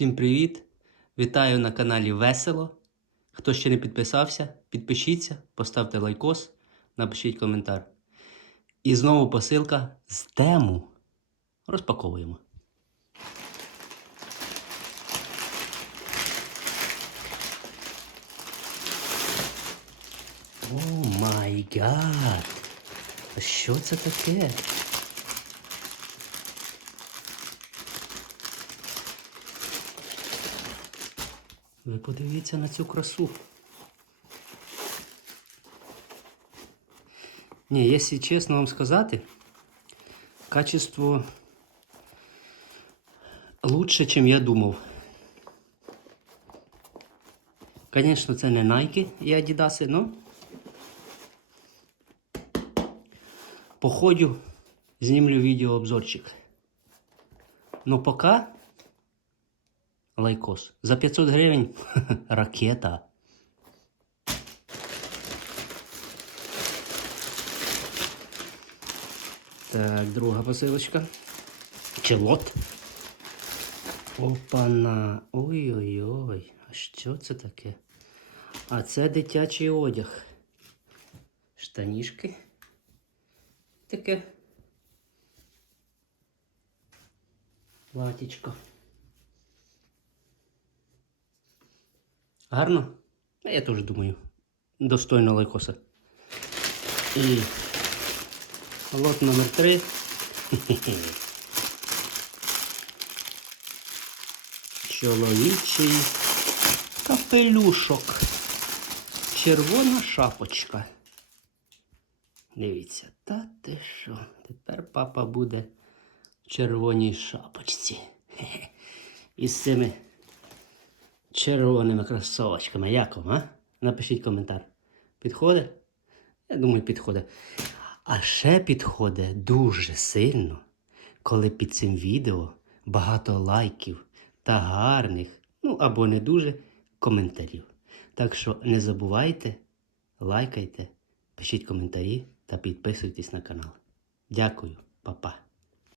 Всім привіт! Вітаю на каналі Весело. Хто ще не підписався, підпишіться, поставте лайкос, напишіть коментар. І знову посилка з тему. Розпаковуємо. О май гад! Що це таке? Ви подивіться на цю красу. Ні, якщо чесно вам сказати, качество лучше, чим я думав. Звісно, це не Nike і Adidas, но походю, знімлю відеообзорчик. Но пока лайкос. За 500 гривень ракета. Так, друга посилочка. Чи лот. Опана. Ой-ой-ой. А що це таке? А це дитячий одяг. Штанішки. Таке. Платічко. Гарно? Я теж думаю. Достойно лайкоса. І лот номер 3 Чоловічий капелюшок. Червона шапочка. Дивіться, та ти що? Тепер папа буде в червоній шапочці. Хе-хе. Із цими червоними кросовочками. Як вам, а? Напишіть коментар. Підходить? Я думаю, підходить. А ще підходить дуже сильно, коли під цим відео багато лайків та гарних, ну або не дуже, коментарів. Так що не забувайте, лайкайте, пишіть коментарі та підписуйтесь на канал. Дякую, па-па.